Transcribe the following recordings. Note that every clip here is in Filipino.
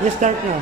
I-start mo.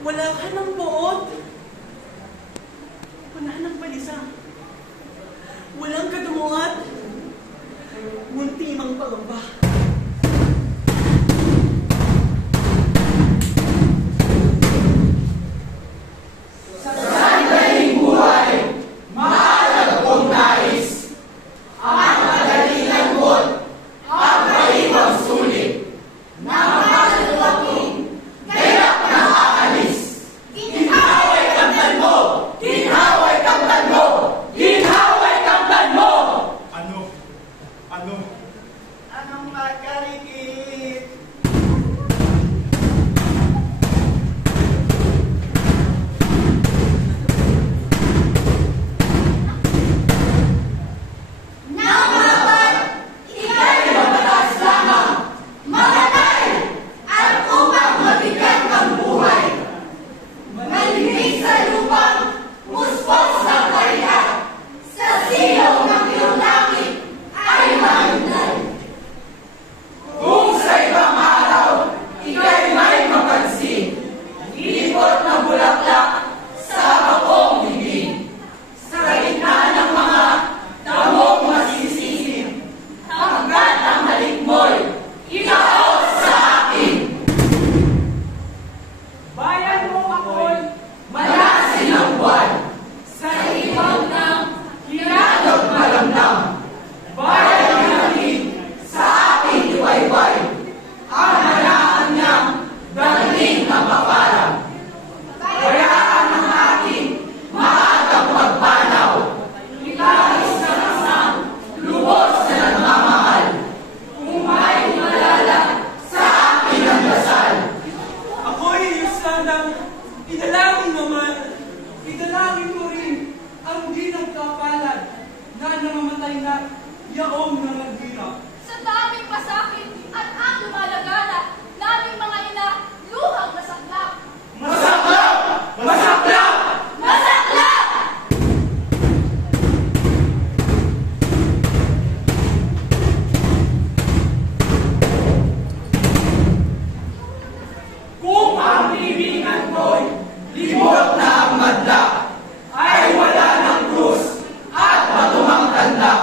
Wala ka ng buod. Wala ng balisa. Walang kadunguan. Munti mang pangamba. tunay na yaong na naghirap. Sa daming pasakit at ang lumalaganap, naming mga ina, luhang masaklap. Masaklap! Masaklap! Masaklap! Kung ang libingan ko'y libot na ang madla, ay wala ng krus at matumang tanda.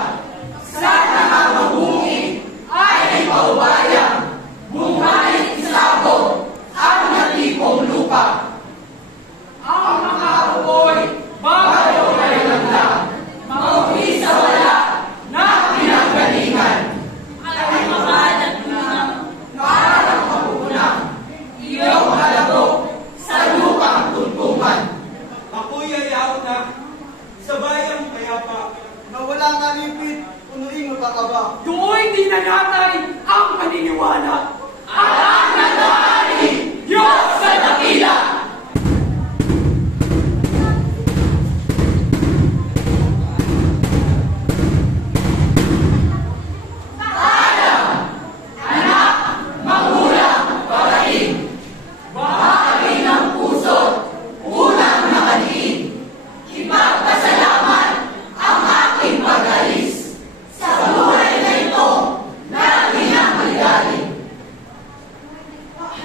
Sa nakakabungi ay ipaubayang, bungait isabog ang natipong lupa. Ang mga upoy, bago ay lang, mauwi sa wala na pinanggalingan. Ay mga naglinang, Parang mapupunang iyong halabok sa lupang tuntungan. Ako'y ayaw na sa bayang payapa na walang alipit, punuin mo ba ka ba? doon di nanatay ang paniniwala. At ang nangyari, Diyos sa dakila!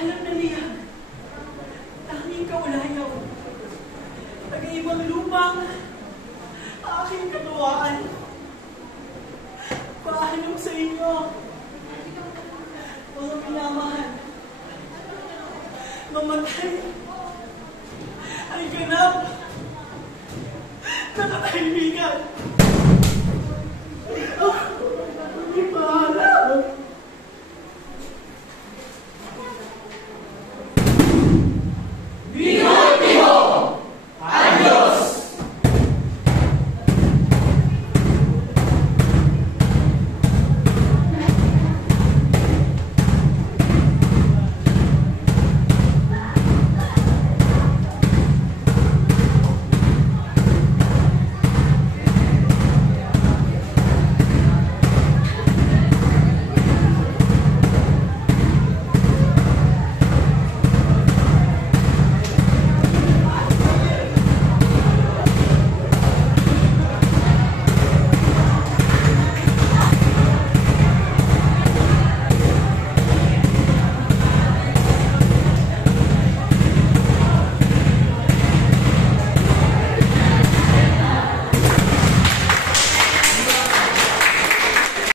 Alam na niya, tanging kaulayaw, taga-ibang lumang aking katuwaan. Paalam sa inyo, mga minamahal, mamatay ay ganap na katahimikan.